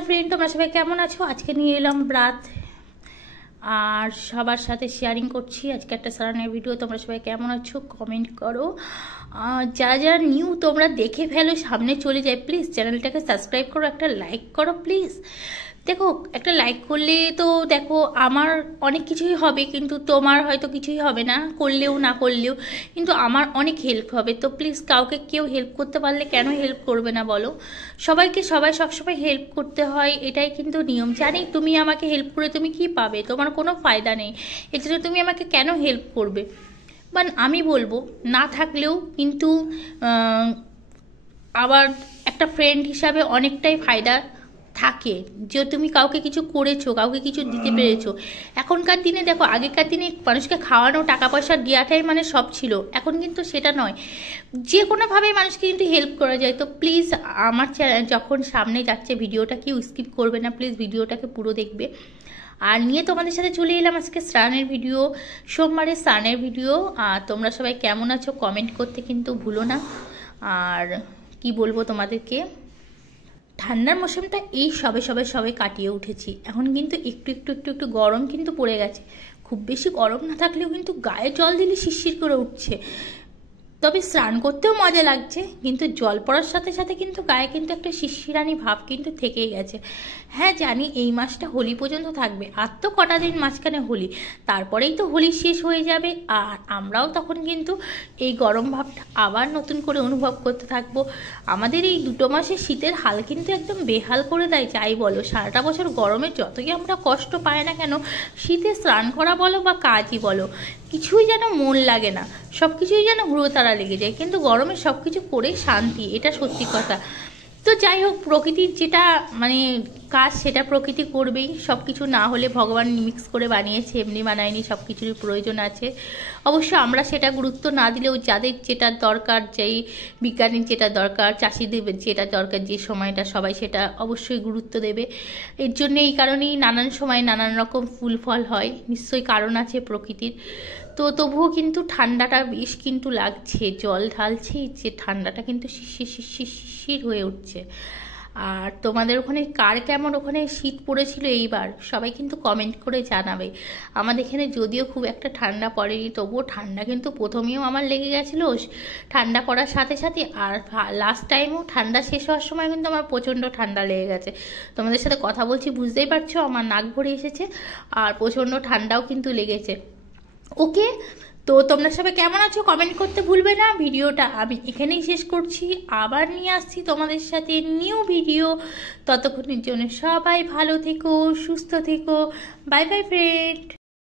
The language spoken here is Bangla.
হ্যালো ফ্রেন্ড, তোমরা সবাই কেমন আছো? আজকে নিয়ে এলাম ব্রাত আর সবার সাথে শেয়ারিং করছি আজকে একটা সারানের ভিডিও। তোমরা সবাই কেমন আছো কমেন্ট করো। যারা যারা নিউ তোমরা দেখে ফেলো, সামনে চলে যায়, প্লিজ চ্যানেলটাকে সাবস্ক্রাইব করো, একটা লাইক করো প্লিজ। দেখো, একটা লাইক করলে তো দেখো আমার অনেক কিছুই হবে, কিন্তু তোমার হয়তো কিছুই হবে না, করলেও না করলেও কিন্তু আমার অনেক হেল্প হবে। তো প্লিজ কাউকে কেউ হেল্প করতে পারলে কেন হেল্প করবে না বলো? সবাইকে সবাই সবসময় হেল্প করতে হয়, এটাই কিন্তু নিয়ম। জানি তুমি আমাকে হেল্প করে তুমি কি পাবে, তোমার কোনো ফায়দা নেই, এজন্য তুমি আমাকে কেন হেল্প করবে? বাট আমি বলবো না থাকলেও কিন্তু আবার একটা ফ্রেন্ড হিসাবে অনেকটাই ফায়দা থাকে যে তুমি কাউকে কিছু করেছো, কাউকে কিছু দিতে পেরেছো। এখনকার দিনে দেখো, আগেকার দিনে মানুষকে খাওয়ানো, টাকা পয়সা দেওয়াটাই মানে সব ছিল, এখন কিন্তু সেটা নয়, যে কোনোভাবে মানুষকে কিন্তু হেল্প করা যায়। তো প্লিজ আমার চ্যানেল যখন সামনে যাচ্ছে ভিডিওটা কেউ স্কিপ করবে না, প্লিজ ভিডিওটাকে পুরো দেখবে। আর নিয়ে তোমাদের সাথে চলে এলাম আজকে স্নানের ভিডিও, সোমবারের স্নানের ভিডিও। আর তোমরা সবাই কেমন আছো কমেন্ট করতে কিন্তু ভুলো না। আর কি বলবো তোমাদেরকে, ঠান্ডার মৌসুমটা এই সবে কাটিয়ে উঠেছি, এখন কিন্তু একটু গরম কিন্তু পড়ে গেছে। খুব বেশি গরম না থাকলেও কিন্তু গায়ে জল দিলে শিরশির করে উঠছে। তবে স্নান করতেও মজা লাগছে, কিন্তু জল পড়ার সাথে সাথে কিন্তু গায়ে কিন্তু একটা শিরশিরানি ভাব কিন্তু থেকেই গেছে। হ্যাঁ জানি এই মাসটা হোলি পর্যন্ত থাকবে, আর তো কটা দিন মাঝখানে হোলি, তারপরেই তো হোলি শেষ হয়ে যাবে। আর আমরাও তখন কিন্তু এই গরম ভাবটা আবার নতুন করে অনুভব করতে থাকবো। আমাদের এই দুটো মাসে শীতের হাল কিন্তু একদম বেহাল করে দেয়, যাই বলো। সারাটা বছর গরমে যতই আমরা কষ্ট পাই না কেন, শীতে স্নান করা বলো বা কাজই বলো, কিছুই যেন মন লাগে না, সব কিছুই যেন হুড়োতাড়া লেগে যায়। কিন্তু গরমে সব কিছু করে শান্তি, এটা সত্যি কথা। তো যাই হোক, প্রকৃতির যেটা মানে কাজ সেটা প্রকৃতি করবেই, সব কিছু না হলে ভগবান মিক্স করে বানিয়েছে, এমনি বানায়নি, সব কিছুরই প্রয়োজন আছে। অবশ্য আমরা সেটা গুরুত্ব না দিলেও যাদের যেটা দরকার, যেই বিজ্ঞানীর যেটা দরকার, চাষিদের যেটা দরকার যে সময়টা, সবাই সেটা অবশ্যই গুরুত্ব দেবে। এর জন্য এই কারণেই নানান সময় নানান রকম ফুল ফল হয়, নিশ্চয়ই কারণ আছে প্রকৃতির। তো তবুও কিন্তু ঠান্ডাটা বেশ কিন্তু লাগছে, জল ঢালছি যে ঠান্ডাটা কিন্তু শিশির হয়ে উঠছে। আর তোমাদের ওখানে কার কেমন ওখানে শীত পড়েছিল এইবার, সবাই কিন্তু কমেন্ট করে জানাবে। আমাদের এখানে যদিও খুব একটা ঠান্ডা পড়েনি, তবুও ঠান্ডা কিন্তু প্রথমেও আমার লেগে গেছিলো ঠান্ডা পড়ার সাথে সাথে, আর লাস্ট টাইমও ঠান্ডা শেষ হওয়ার সময় কিন্তু আমার প্রচণ্ড ঠান্ডা লেগে গেছে। তোমাদের সাথে কথা বলছি বুঝতেই পারছো, আমার নাক ভরে এসেছে, আর প্রচণ্ড ঠান্ডাও কিন্তু লেগেছে। ওকে, তো তোমরা সবাই কেমন আছো কমেন্ট করতে ভুলবে না। ভিডিওটা আমি এখানেই শেষ করছি, আবার নিয়ে আসছি তোমাদের সাথে নিউ ভিডিও। ততক্ষণের জন্য সবাই ভালো থেকো, সুস্থ থেকো। Bye bye friend.